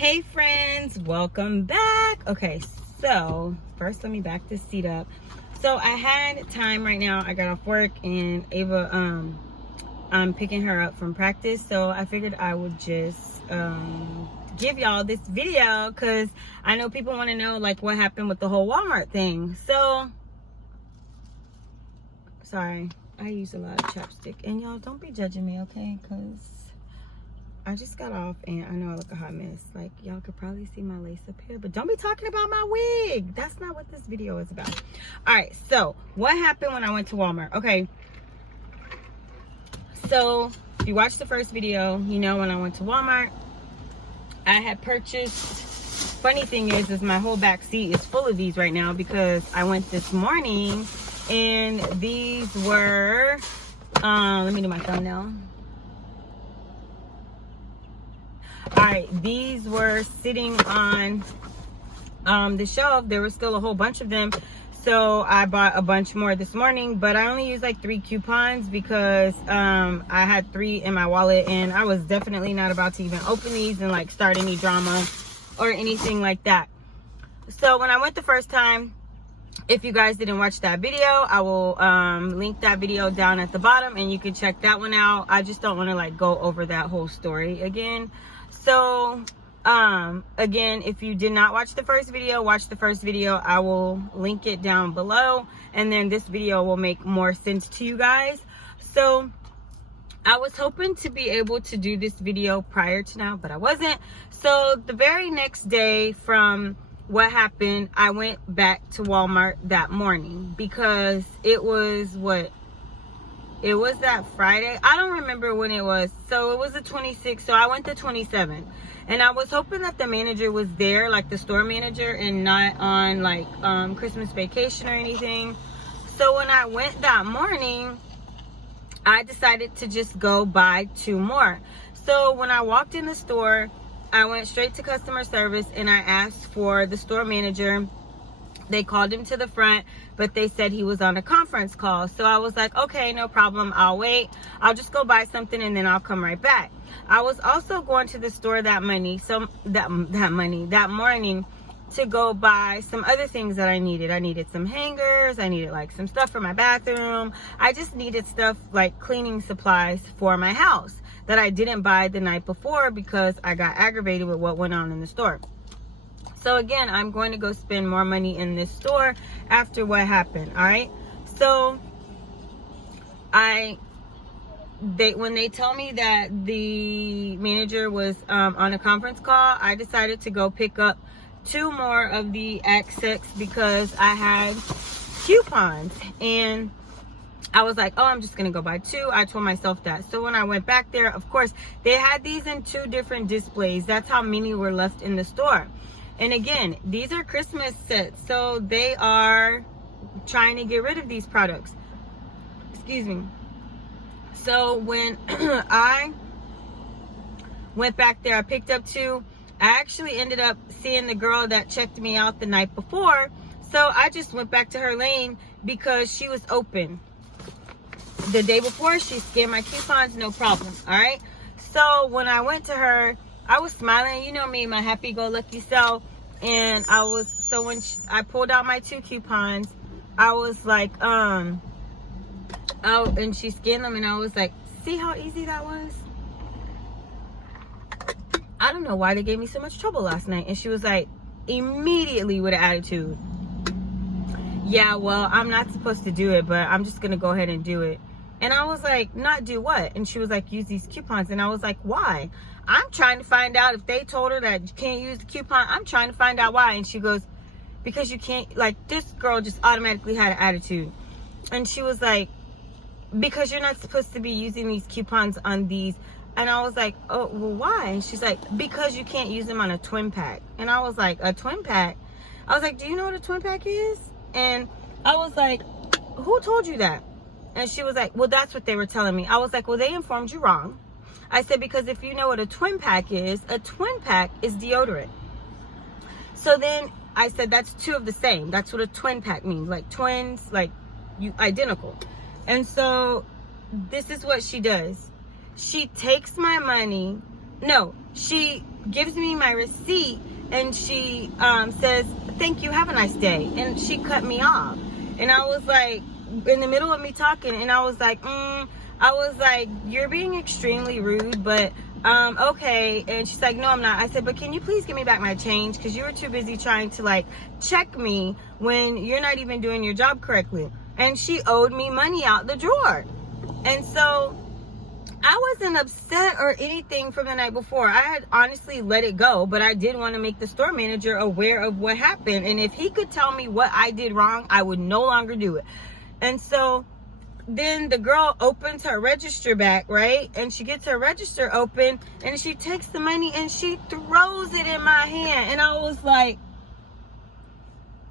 Hey friends, welcome back. Okay, so first let me back this seat up. So I had time right now. I got off work and Ava, I'm picking her up from practice. So I figured I would just give y'all this video because I know people want to know like what happened with the whole Walmart thing. So, sorry, I use a lot of chapstick. And y'all don't be judging me, okay? Because I just got off and I know I look a hot mess. Like, y'all could probably see my lace up here, but don't be talking about my wig. That's not what this video is about. All right, so what happened when I went to Walmart? Okay, so if you watched the first video, you know when I went to Walmart, I had purchased, funny thing is my whole back seat is full of these right now because I went this morning and these were, let me do my thumbnail. All right, these were sitting on the shelf. There was still a whole bunch of them, so I bought a bunch more this morning, but I only used like 3 coupons because I had 3 in my wallet and I was definitely not about to even open these and like start any drama or anything like that. So when I went the first time, if you guys didn't watch that video, I will link that video down at the bottom and you can check that one out. I just don't want to like go over that whole story again. So again, if you did not watch the first video, watch the first video. I will link it down below and then this video will make more sense to you guys. So I was hoping to be able to do this video prior to now, but I wasn't. So the very next day from what happened, I went back to Walmart that morning because it was what? It was that Friday. I don't remember when it was. So it was the 26th. So I went the 27th. And I was hoping that the manager was there, like the store manager, and not on like Christmas vacation or anything. So when I went that morning, I decided to just go buy 2 more. So when I walked in the store, I went straight to customer service and I asked for the store manager. They called him to the front, but they said he was on a conference call. So I was like, okay, no problem. I'll wait. I'll just go buy something and then I'll come right back. I was also going to the store that morning to go buy some other things that I needed. I needed some hangers. I needed like some stuff for my bathroom. I just needed stuff like cleaning supplies for my house that I didn't buy the night before because I got aggravated with what went on in the store. So again, I'm going to go spend more money in this store after what happened. All right. So when they told me that the manager was on a conference call, I decided to go pick up 2 more of the Access because I had coupons and I was like, oh, I'm just gonna go buy 2. I told myself that. So when I went back there, of course, they had these in 2 different displays. That's how many were left in the store. And again, these are Christmas sets, so they are trying to get rid of these products. Excuse me. So when I went back there, I picked up 2. I actually ended up seeing the girl that checked me out the night before. So I just went back to her lane because she was open. The day before, she scanned my coupons, no problem. All right. So when I went to her, I was smiling, you know me, my happy-go-lucky self. And I was, so when I pulled out my 2 coupons, I was like, and she scanned them and I was like, see how easy that was? I don't know why they gave me so much trouble last night. And she was like, immediately with an attitude. Yeah, well, I'm not supposed to do it, but I'm just going to go ahead and do it. And I was like, not do what? And she was like, use these coupons. And I was like, why? I'm trying to find out if they told her that you can't use the coupon. I'm trying to find out why. And she goes, because you can't, like, this girl just automatically had an attitude. And she was like, because you're not supposed to be using these coupons on these. And I was like, oh, well, why? And she's like, because you can't use them on a twin pack. And I was like, a twin pack? I was like, do you know what a twin pack is? And I was like, who told you that? And she was like, well, that's what they were telling me. I was like, well, they informed you wrong. I said, because if you know what a twin pack is deodorant. So then I said, that's 2 of the same. That's what a twin pack means. Like twins, like you identical. And so this is what she does. She takes my money. No, she gives me my receipt, and she says, "Thank you, have a nice day," and she cut me off. And I was like, in the middle of me talking, and I was like, "You're being extremely rude, but okay." And she's like, "No, I'm not." I said, "But can you please give me back my change, because you were too busy trying to like check me when you're not even doing your job correctly." And she owed me money out the drawer. And so I wasn't upset or anything from the night before. I had honestly let it go, but I did want to make the store manager aware of what happened. And if he could tell me what I did wrong, I would no longer do it. And so then the girl opens her register back, right? And she gets her register open, and she takes the money and she throws it in my hand. And I was like,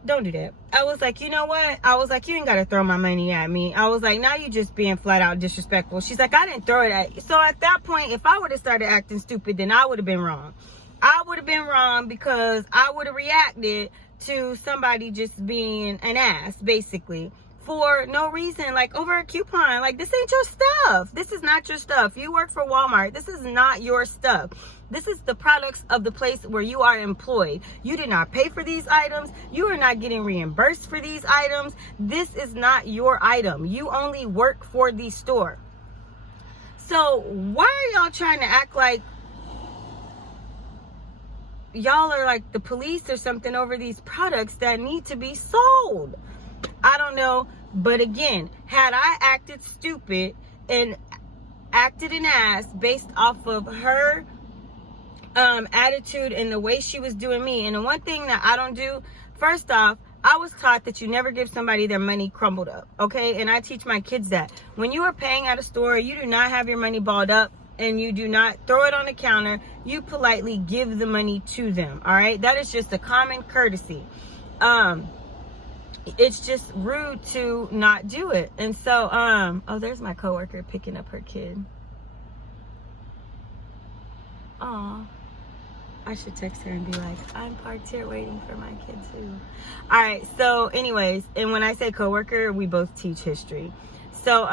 don't do that. I was like, you know what? I was like, you ain't got to throw my money at me. I was like, now you just being flat out disrespectful. She's like, I didn't throw it at you. So at that point, if I would have started acting stupid, then I would have been wrong. I would have been wrong because I would have reacted to somebody just being an ass, basically, for no reason, like over a coupon. Like, this ain't your stuff. This is not your stuff. You work for Walmart. This is not your stuff. This is the products of the place where you are employed. You did not pay for these items. You are not getting reimbursed for these items. This is not your item. You only work for the store. So why are y'all trying to act like y'all are like the police or something over these products that need to be sold? I don't know. But again, had I acted stupid and acted an ass based off of her attitude and the way she was doing me, and the one thing that I don't do, first off, I was taught that you never give somebody their money crumbled up, okay? And I teach my kids that when you are paying at a store, you do not have your money balled up and you do not throw it on the counter. You politely give the money to them, all right? That is just a common courtesy. It's just rude to not do it. And so oh, there's my coworker picking up her kid. Oh, I should text her and be like, I'm parked here waiting for my kid too. All right, so anyways, and when I say coworker, we both teach history. So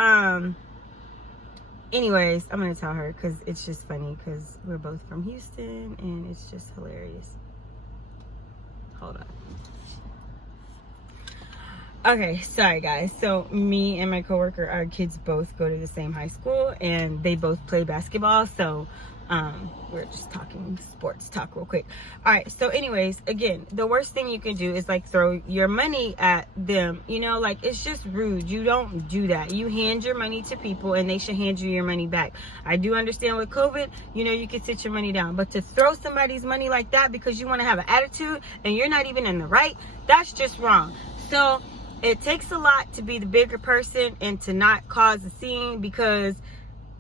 anyways, I'm gonna tell her because it's just funny because we're both from Houston and it's just hilarious. Hold on. Okay, sorry guys. So me and my coworker, our kids both go to the same high school and they both play basketball. So we're just talking sports talk real quick. All right, so anyways, again, the worst thing you can do is like throw your money at them, you know, like it's just rude. You don't do that. You hand your money to people and they should hand you your money back. I do understand with COVID, you know, you can sit your money down, but to throw somebody's money like that because you want to have an attitude and you're not even in the right, that's just wrong. So it takes a lot to be the bigger person and to not cause a scene, because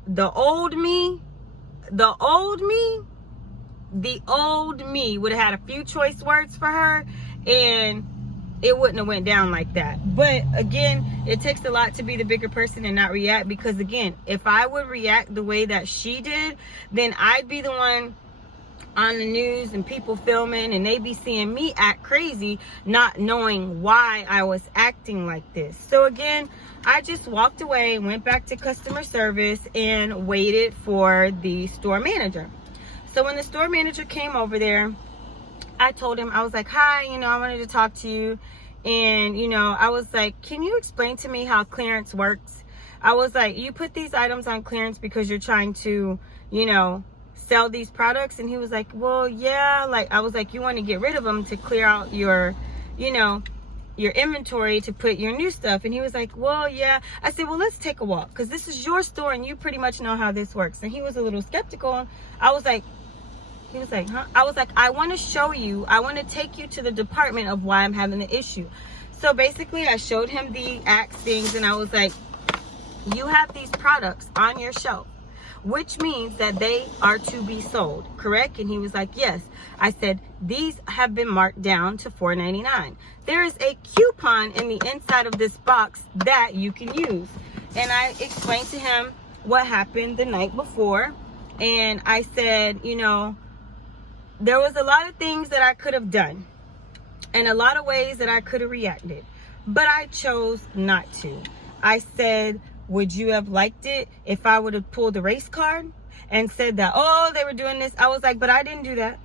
the old me would have had a few choice words for her and it wouldn't have went down like that. But again, it takes a lot to be the bigger person and not react, because again, if I would react the way that she did, then I'd be the one on the news and people filming and they be seeing me act crazy, not knowing why I was acting like this. So again, I just walked away, went back to customer service and waited for the store manager. So when the store manager came over there, I told him, I was like, hi, you know, I wanted to talk to you. And, you know, I was like, can you explain to me how clearance works? I was like, you put these items on clearance because you're trying to, you know, sell these products? And he was like, well, yeah. Like, I was like, you want to get rid of them to clear out your, you know, your inventory to put your new stuff. And he was like, well, yeah. I said, well, let's take a walk because this is your store and you pretty much know how this works. And he was a little skeptical. I was like, he was like, huh? I was like, I want to show you, I want to take you to the department of why I'm having the issue. So basically I showed him the Axe things and I was like, you have these products on your shelf, which means that they are to be sold, correct? And he was like, yes. I said, these have been marked down to $4.99. There is a coupon in the inside of this box that you can use. And I explained to him what happened the night before. And I said, you know, there was a lot of things that I could have done and a lot of ways that I could have reacted, but I chose not to. I said, would you have liked it if I would have pulled the race card and said that, oh, they were doing this. I was like, but I didn't do that.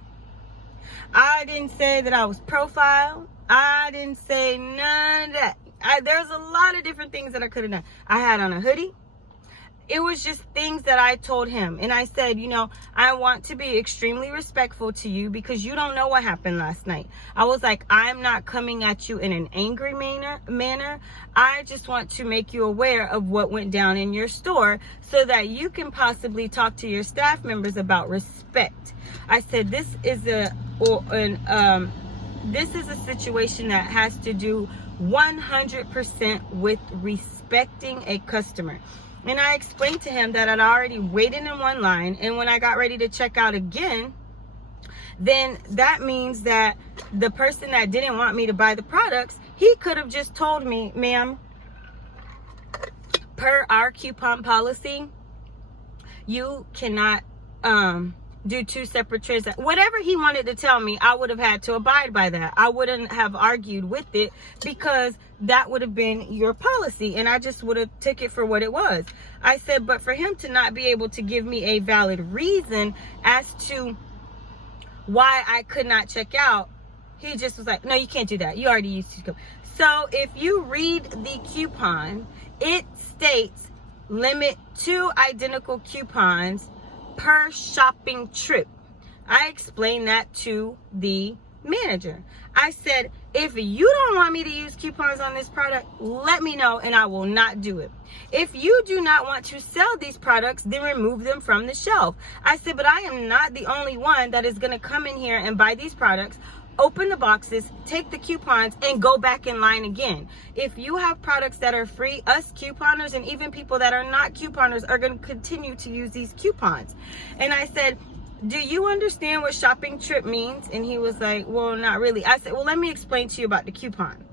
I didn't say that I was profiled. I didn't say none of that. There's a lot of different things that I could have done. I had on a hoodie. It was just things that I told him. And I said, you know, I want to be extremely respectful to you because you don't know what happened last night. I was like, I'm not coming at you in an angry manner. I just want to make you aware of what went down in your store so that you can possibly talk to your staff members about respect. I said, this is a situation that has to do 100% with respecting a customer. And I explained to him that I'd already waited in one line, and when I got ready to check out again, then that means that the person that didn't want me to buy the products, he could have just told me, ma'am, per our coupon policy, you cannot do two separate transactions. Whatever he wanted to tell me, I would have had to abide by that. I wouldn't have argued with it because that would have been your policy, and I just would have took it for what it was. I said, but for him to not be able to give me a valid reason as to why I could not check out, he just was like, no, you can't do that. You already used to. So if you read the coupon, it states limit 2 identical coupons per shopping trip. I explained that to the manager. I said, if you don't want me to use coupons on this product, let me know and I will not do it. If you do not want to sell these products, then remove them from the shelf. I said, but I am not the only one that is going to come in here and buy these products, open the boxes, take the coupons, and go back in line again. If you have products that are free, us couponers and even people that are not couponers are going to continue to use these coupons. And I said, do you understand what shopping trip means? And he was like, well, not really. I said, well, let me explain to you about the coupon.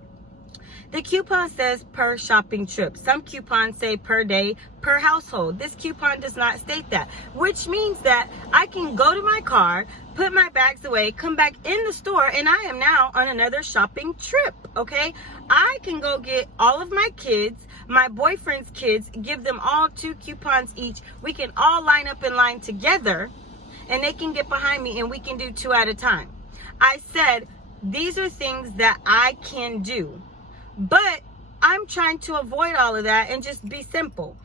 The coupon says per shopping trip. Some coupons say per day, per household. This coupon does not state that, which means that I can go to my car, put my bags away, come back in the store, and I am now on another shopping trip, okay? I can go get all of my kids, my boyfriend's kids, give them all 2 coupons each. We can all line up in line together, and they can get behind me, and we can do 2 at a time. I said, these are things that I can do. But I'm trying to avoid all of that and just be simple.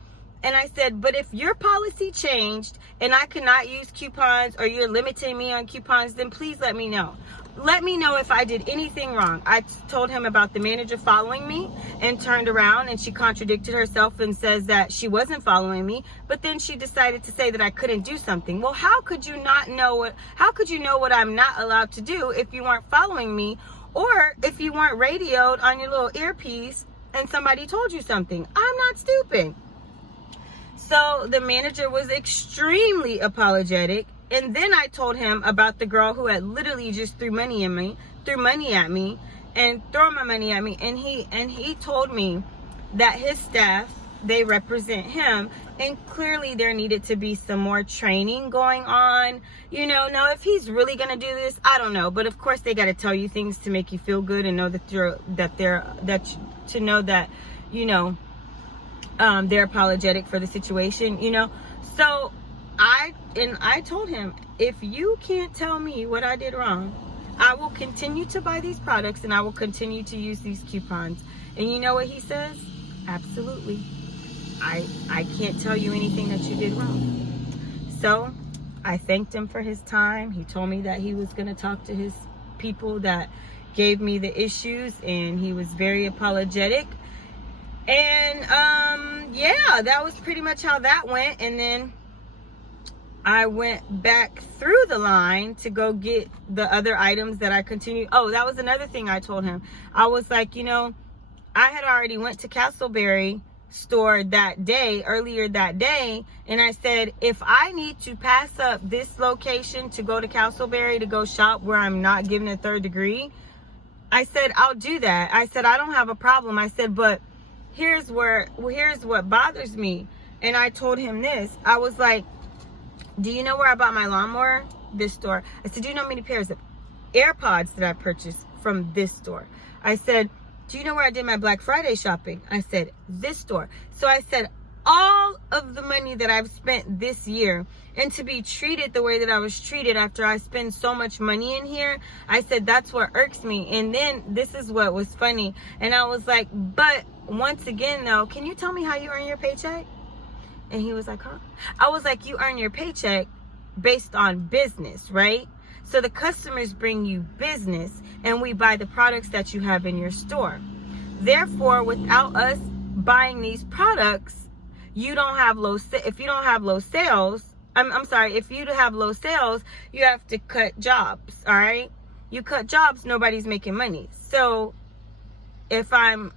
And I said, but if your policy changed and I cannot use coupons or you're limiting me on coupons, then please let me know. Let me know if I did anything wrong. I told him about the manager following me and turned around and she contradicted herself and says that she wasn't following me. But then she decided to say that I couldn't do something. Well, how could you know what I'm not allowed to do if you weren't following me? Or if you weren't radioed on your little earpiece and somebody told you something. I'm not stupid. So the manager was extremely apologetic. And then I told him about the girl who had literally just threw money at me and thrown my money at me. And he told me that his staff, they represent him, and clearly there needed to be some more training going on. You know, now if he's really gonna do this, I don't know, but of course they got to tell you things to make you feel good and know that they're apologetic for the situation, you know. So I told him, if you can't tell me what I did wrong, I will continue to buy these products and I will continue to use these coupons. And you know what he says? Absolutely. I can't tell you anything that you did wrong. So I thanked him for his time. He told me that he was going to talk to his people that gave me the issues, and he was very apologetic. And yeah, that was pretty much how that went. And then I went back through the line to go get the other items that I continued. Oh, that was another thing I told him. I was like, you know, I had already went to Castleberry store earlier that day, and I said, if I need to pass up this location to go to Castleberry to go shop where I'm not given a 3rd degree, I said, I'll do that. I said, I don't have a problem. I said, but here's what bothers me. And I told him this. I was like, do you know where I bought my lawnmower? This store. I said, do you know how many pairs of AirPods that I purchased from this store? I said, do you know where I did my Black Friday shopping? I said, this store. So I said, all of the money that I've spent this year, and to be treated the way that I was treated after I spend so much money in here, I said, that's what irks me. And then this is what was funny. And I was like, but once again, though, can you tell me how you earn your paycheck? And he was like, huh? I was like, you earn your paycheck based on business, right? So the customers bring you business, and we buy the products that you have in your store. Therefore, without us buying these products, you don't have if you don't have low sales, I'm sorry, if you have low sales, you have to cut jobs, all right? You cut jobs, nobody's making money. So if I'm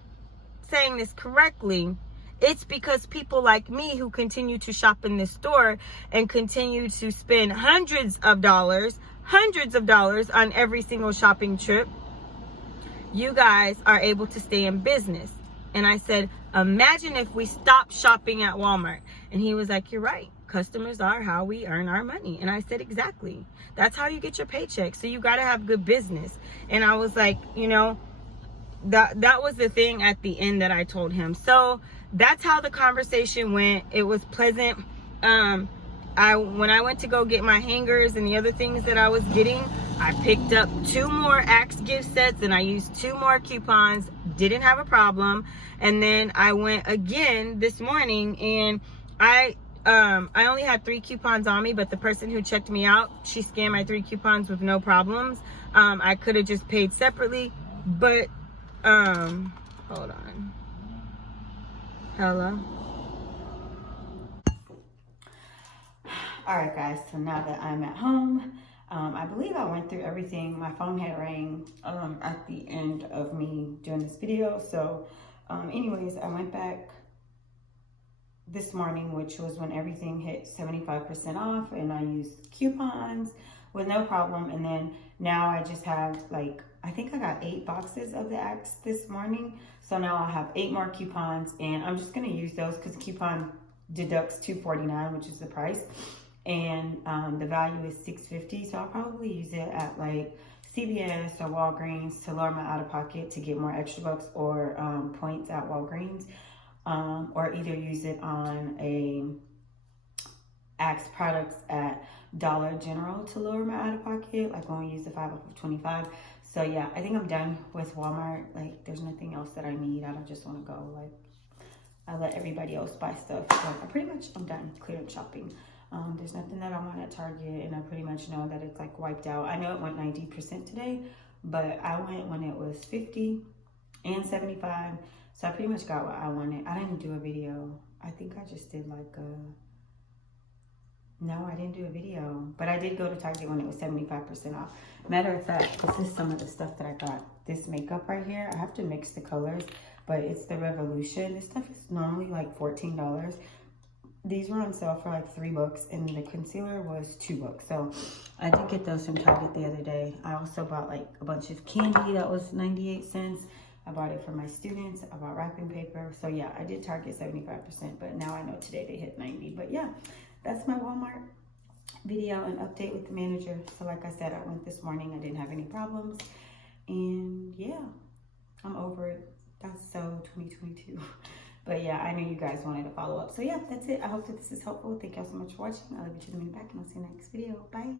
saying this correctly, it's because people like me who continue to shop in this store and continue to spend hundreds of dollars on every single shopping trip, you guys are able to stay in business. And I said, imagine if we stopped shopping at Walmart. And he was like, you're right. Customers are how we earn our money. And I said, exactly. That's how you get your paycheck. So you got to have good business. And I was like, you know, that was the thing at the end that I told him. So that's how the conversation went. It was pleasant. When I went to go get my hangers and the other things that I was getting, I picked up 2 more Axe gift sets and I used 2 more coupons. Didn't have a problem. And then I went again this morning, and I only had 3 coupons on me, but the person who checked me out, she scanned my 3 coupons with no problems. I could have just paid separately, but hold on. Hello. All right, guys, so now that I'm at home, I believe I went through everything. My phone had rang at the end of me doing this video. So anyways, I went back this morning, which was when everything hit 75% off, and I used coupons with no problem. And then now I just have, like, I think I got 8 boxes of the Axe this morning. So now I have 8 more coupons, and I'm just gonna use those because the coupon deducts $2.49, which is the price. And the value is $6.50, so I'll probably use it at like CVS or Walgreens to lower my out-of-pocket to get more extra bucks or points at Walgreens, or either use it on a Axe products at Dollar General to lower my out-of-pocket, like when we use the 5 off of 25. So yeah, I think I'm done with Walmart. Like, there's nothing else that I need. I don't just want to go. Like, I let everybody else buy stuff. So I'm done clearing shopping. There's nothing that I want at Target, and I pretty much know that it's like wiped out. I know it went 90% today, but I went when it was 50 and 75. So I pretty much got what I wanted. I didn't do a video. I think I just did like no, I didn't do a video, but I did go to Target when it was 75% off. Matter of fact, this is some of the stuff that I got. This makeup right here, I have to mix the colors, but it's the Revolution. This stuff is normally like $14. These were on sale for like $3, and the concealer was $2. So I did get those from Target the other day. I also bought like a bunch of candy that was 98 cents. I bought it for my students. I bought wrapping paper. So yeah, I did Target 75%, but now I know today they hit 90. But yeah, that's my Walmart video and update with the manager. So like I said, I went this morning. I didn't have any problems. And yeah, I'm over it. That's so 2022. But yeah, I know you guys wanted to follow up. So yeah, that's it. I hope that this is helpful. Thank y'all so much for watching. I love you to the moon back, and I'll see you in the next video. Bye.